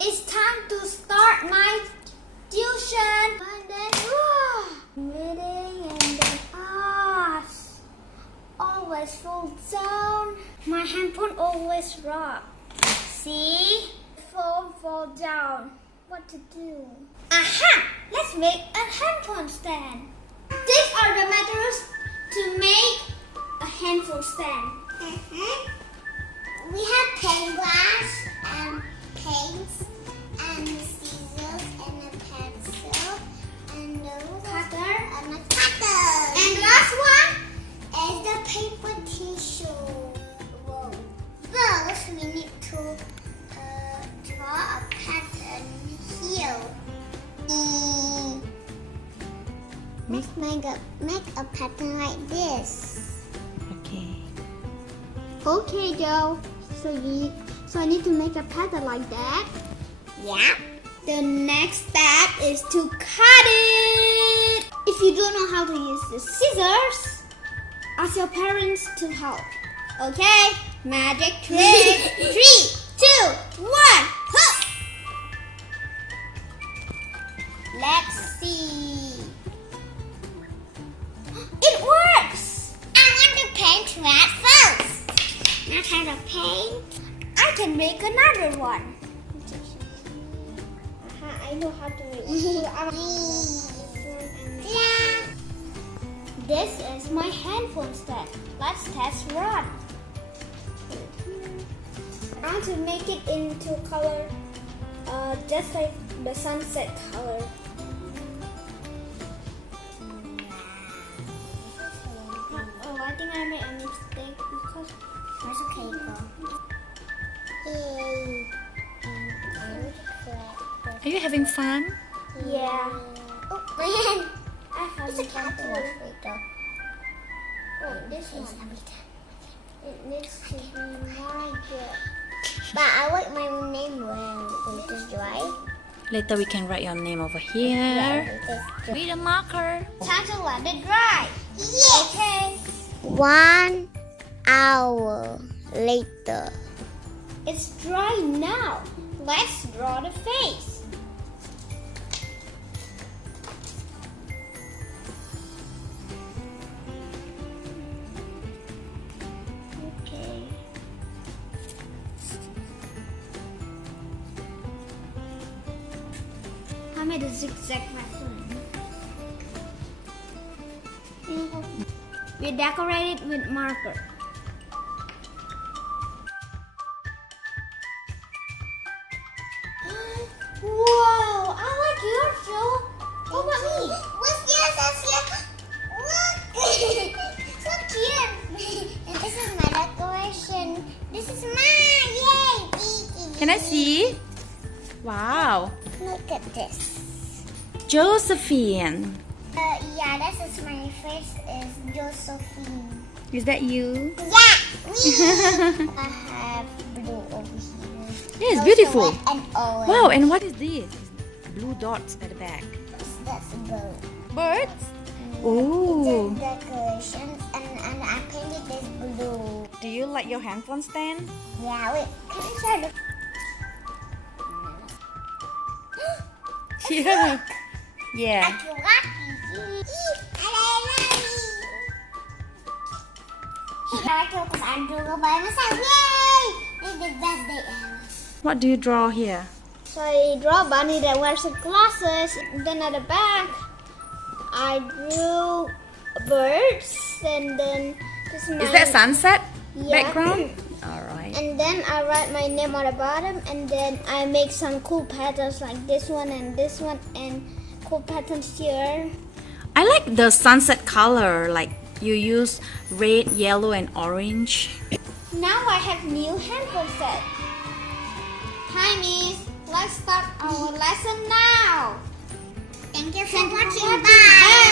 It's time to start my tuition. And then, reading and then, always fall down. My handphone always rock. See? Phone fall down. What to do? Aha! Let's make a handphone stand. These are the materials to make a handphone stand. We have paint glass and paints and scissors and a pencil and a Cutter. and a cutter. And last one is the paper tissue. Whoa. First, we need to draw a pattern here. Let's make a pattern like this. Okay. Okay, Joe. So I need to make a pattern like that. Yeah. The next step is to cut it. If you don't know how to use the scissors, ask your parents to help. Okay? Magic trick. 3, 2, 1. Huh. Let's see. It works. I want to paint red first. Not kind of paint. I can make another one. I know how to make Yeah. This is my handphone stand. Let's test run. I want to make it into color, just like the sunset color. Oh, I think I made a mistake because That's okay, girl. Yay. Are you having fun? yeah, Oh, man. I have It's a a cat cat one. too. Oh, this one. It needs to be my good. But I want my name when we just dry. Later we can write your name over here. With a marker. Time to let it dry. Yes. Okay. 1 hour later. It's dry now. Let's draw the face. Okay. I made a zigzag pattern. We decorate it with marker. Whoa! I like yours, Joe. How about me? What's yours? That's yours. Look. So cute. And this is my decoration. This is mine. Yay. Baby. Can I see? Wow. Look at this. Josephine. Yeah, this is my face is Josephine. Is that you? Yeah, me. I have blue over here. Yeah, it's Also beautiful. red and orange. Wow, and what is this? Blue dots at the back. That's a bow. Birds? It's Oh. a decoration and I painted this blue. Do you like your handphone stand? Yeah, wait, can I try the... Yeah. Yeah. I forgot I told because I drew by myself. Yay! This is the best day ever. What do you draw here? So I draw a bunny that wears glasses. Then at the back, I drew birds, and then this is Is that sunset Yeah. background? All right. And then I write my name on the bottom, and then I make some cool patterns like this one, and cool patterns here. I like the sunset color, like you use red, yellow, and orange. Now I have new handphone set. Hi, Miss. Let's start our lesson now. Thank you for watching. Bye. Bye.